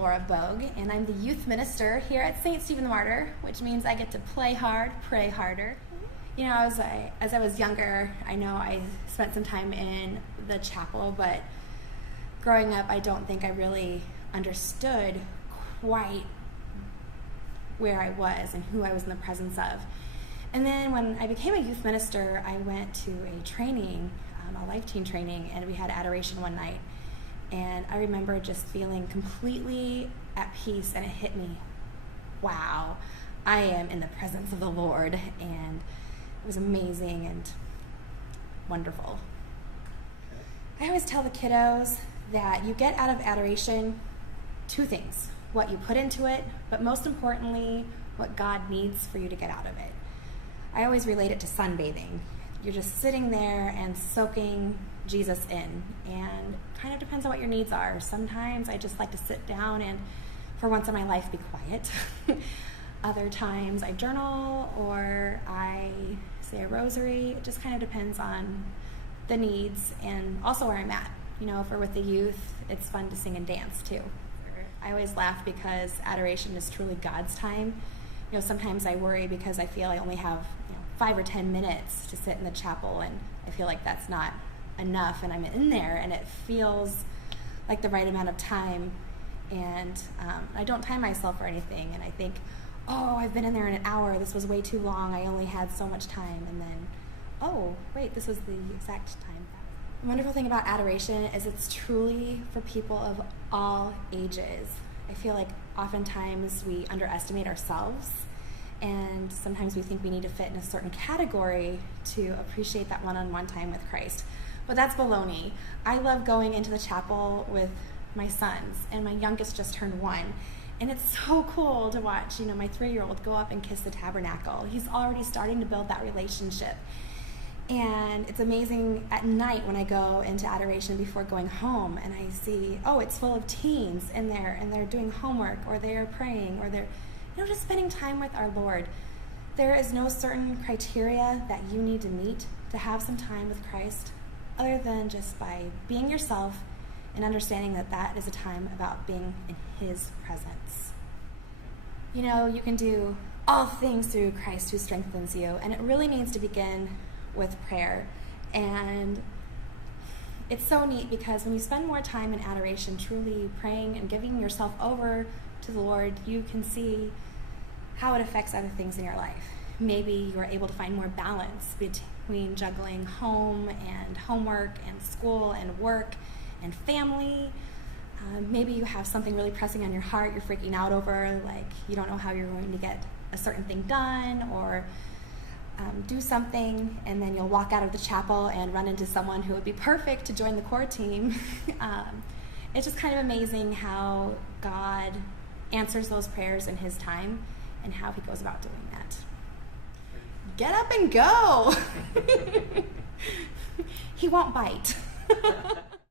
Laura Bogue, and I'm the youth minister here at St. Stephen the Martyr, which means I get to play hard, pray harder. You know, as I was younger, I know I spent some time in the chapel, but growing up, I don't think I really understood quite where I was and who I was in the presence of. And then when I became a youth minister, I went to a training, a life team training, and we had adoration one night. And I remember just feeling completely at peace, and it hit me, wow, I am in the presence of the Lord, and it was amazing and wonderful. I always tell the kiddos that you get out of adoration two things: what you put into it, but most importantly, what God needs for you to get out of it. I always relate it to sunbathing. You're just sitting there and soaking Jesus in, and kind of depends on what your needs are. Sometimes I just like to sit down and for once in my life be quiet. Other times I journal or I say a rosary. It just kind of depends on the needs and also where I'm at. You know, if we're with the youth, it's fun to sing and dance too. I always laugh because adoration is truly God's time. You know, sometimes I worry because I feel I only have 5 or 10 minutes to sit in the chapel, and I feel like that's not enough, and I'm in there and it feels like the right amount of time, and I don't time myself or anything, and I think, oh, I've been in there an hour, this was way too long, I only had so much time, and then, oh, wait, this was the exact time. The wonderful thing about adoration is it's truly for people of all ages. I feel like oftentimes we underestimate ourselves, and sometimes we think we need to fit in a certain category to appreciate that one-on-one time with Christ. But that's baloney. I love going into the chapel with my sons, and my youngest just turned 1. And it's so cool to watch, my 3-year-old go up and kiss the tabernacle. He's already starting to build that relationship. And it's amazing at night when I go into adoration before going home and I see, oh, it's full of teens in there and they're doing homework or they're praying or they're just spending time with our Lord. There is no certain criteria that you need to meet to have some time with Christ other than just by being yourself and understanding that that is a time about being in His presence. You can do all things through Christ who strengthens you, and it really needs to begin with prayer. And it's so neat because when you spend more time in adoration, truly praying and giving yourself over to the Lord, you can see how it affects other things in your life. Maybe you're able to find more balance between juggling home and homework and school and work and family. Maybe you have something really pressing on your heart you're freaking out over, like you don't know how you're going to get a certain thing done, or do something, and then you'll walk out of the chapel and run into someone who would be perfect to join the core team. It's just kind of amazing how God answers those prayers in His time and how He goes about doing that. Get up and go! He won't bite.